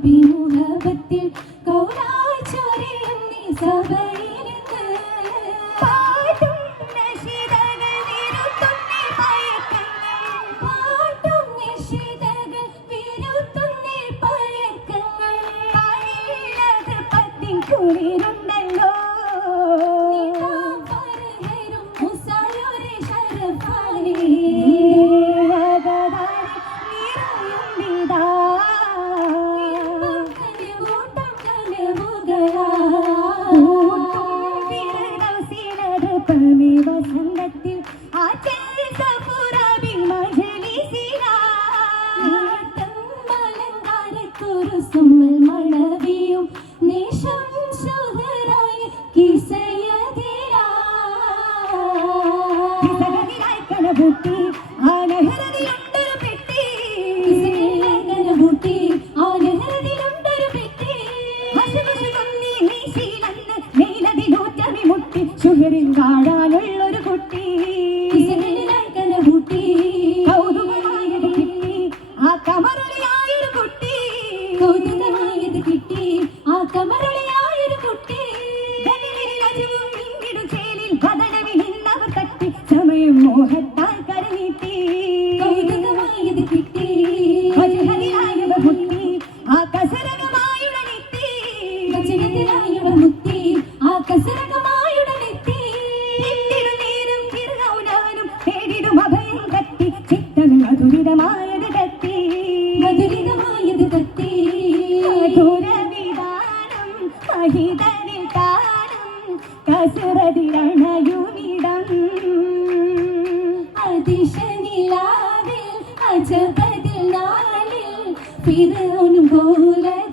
അഭിമുഖത്തിൽ കൗലായി ചൊരിയും നീ സഭയിലിന്ന് പാട്ടും നശിതകൾ വിരുത്തുന്നേ പയക്കങ്ങൾ പാട്ടും നിശിതകൾ വിരുത്തുന്നേ പയക്കങ്ങൾ. പണിയിലത് പത്തിൻ കുളിരുണ്ടല്ലോ വസന്തത്തിൽ സുമ്മൽ മണവിയും നിശം സുഹരായ കിസയതിരാ. ബുട്ടി ആ നെഹ്റതിലുണ്ടൊരു പെട്ടി. ബുട്ടി ആ നെഹ്റതിലുണ്ടൊരു പെട്ടി. ഹസുഹുസുകുന്നി മീശിയിലന്ന് നീലതിനൂറ്റമി മുട്ടി ഷുഹറിൻ മോഹത്താൽ കരനീട്ടി കൗതുകമായത് കിട്ടി. വജഹതിലായവ മുട്ടി. ആ കസരകമായുടനെത്തി കച്ചകത്തിലായവർ മുത്തി ആ കസരകമായുടനെത്തി നേരം ഫിർഔനാനും പേരിടും അഭയം കത്തി. ചിത്തം മധുരിതമായത് കത്തി. മധുരിതമായത് കത്തി. മധുരവിധാനം മഹിതനിൽ കാണും കസുരതിരണയുമിടം അതിശനിലാവിൽ അജപതിൽ നാളിൽ പോലതിരും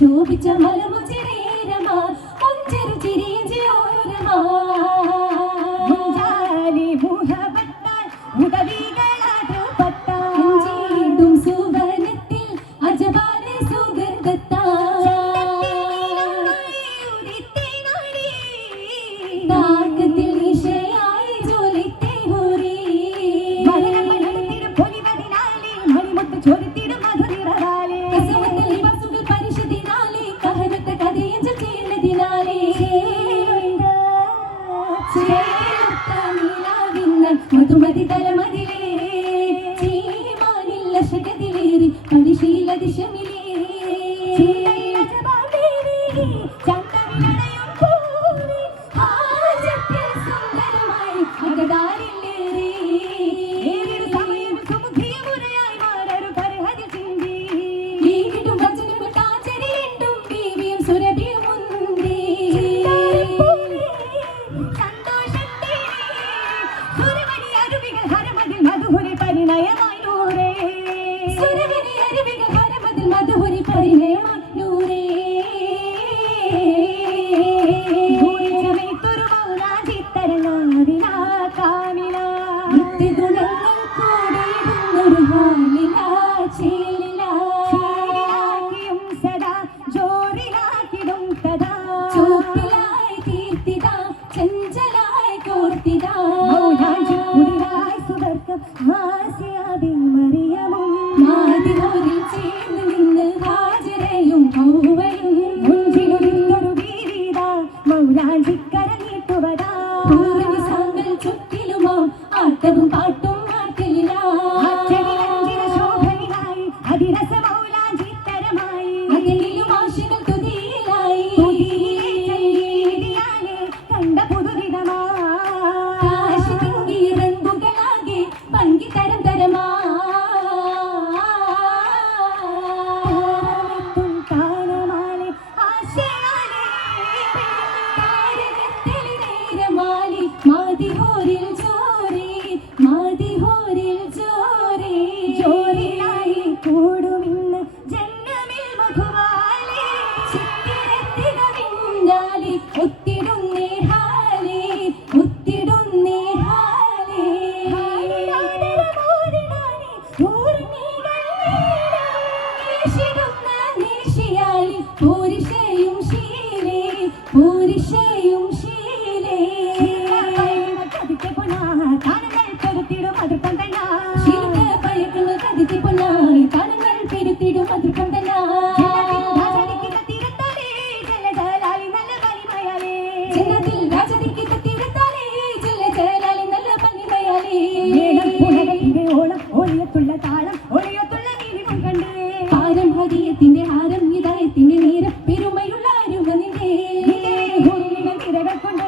ശോഭിച്ച മലമു Madhumati ತಲಮದಿಲೇರೆ ಶ್ರೀಮಾನಿಲ್ಲ ಶಕದಿಲೇರಿ ಪರಿಶೀಲ ದಿಶಮಿಲ Sweetie, Vinnie, Eddie, Vinnie, 带着梦。നിനക്കുള്ള താളം ഒളിയത്തുള്ള നീതി കണ്ട്. ഹാരം ഹൃദയത്തിന്റെ ഹാരം ഹൃദയത്തിന്റെ നേരം പെരുമയുള്ള അരുമ നിന്റെ. തിരകൾക്കൊണ്ട്